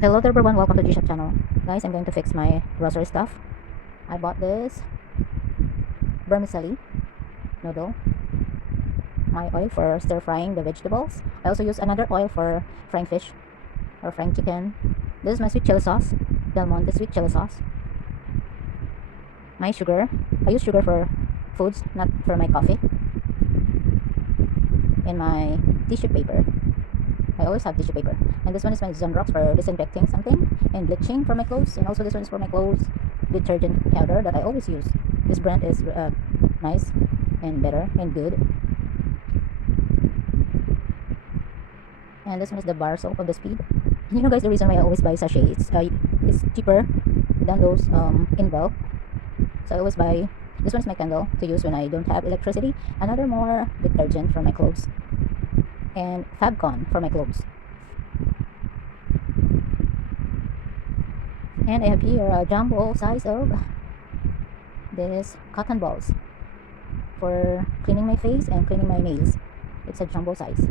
Hello there everyone, welcome to G-Shop channel. Guys, I'm going to fix my grocery stuff. I bought this vermicelli noodle, my oil for stir frying the vegetables. I also use another oil for frying fish or frying chicken. This is my sweet chili sauce, Del Monte sweet chili sauce. My sugar, I use sugar for foods, not for my coffee. And my tissue paper, I always have tissue paper. And this one is my Zonrox for disinfecting something, and bleaching for my clothes. And also this one is for my clothes detergent powder that I always use. This brand is nice and better and good. And this one is the bar soap of the Speed. You know guys, the reason why I always buy sachets, it's cheaper than those in bulk. So I always buy, this one is my candle to use when I don't have electricity. Another more detergent for my clothes, and Fabcon for my clothes. And I have here a jumbo size of this cotton balls for cleaning my face and cleaning my nails. It's a jumbo size.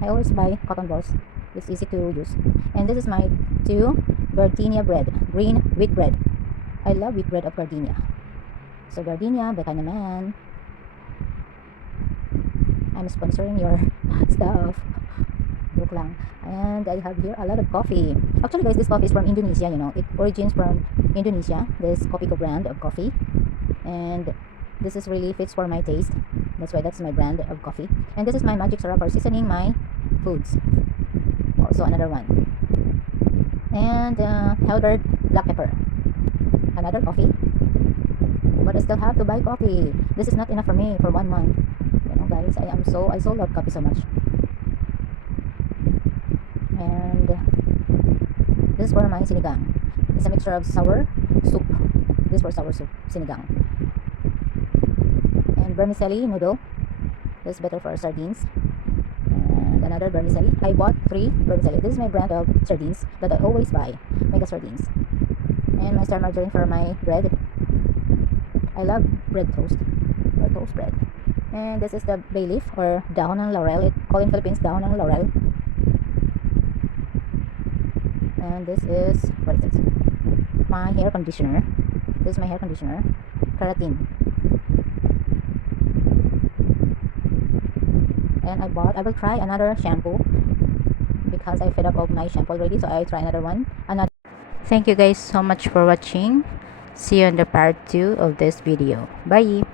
I always buy cotton balls. It's easy to use. And this is my 2 gardenia bread, green wheat bread. I love wheat bread of gardenia. So gardenia, baka naman. I'm sponsoring your stuff. Joke lang. And I have here a lot of coffee. Actually guys, this coffee is from Indonesia, it origins from Indonesia, this Kopiko brand of coffee. And this is really fits for my taste. That's why that's my brand of coffee. And this is my magic syrup for seasoning my foods. Also another one. And powdered black pepper. Another coffee. But I still have to buy coffee. This is not enough for me for 1 month. Guys, I so love coffee so much. And this is for my sinigang. It's a mixture of sour soup. This is for sour soup, sinigang. And vermicelli noodle. This is better for sardines. And another vermicelli. I bought 3 vermicelli. This is my brand of sardines that I always buy. Mega sardines. And my star margarine for my bread. I love bread toast or toast bread. And this is the bay leaf or dahon ng laurel. It called in Philippines dahon ng laurel. And this is, what is this? My hair conditioner. This is my hair conditioner, keratin. And I will try another shampoo because I fed up of my shampoo already, so I try another one. Thank you guys so much for watching. See you in the part 2 of this video. Bye.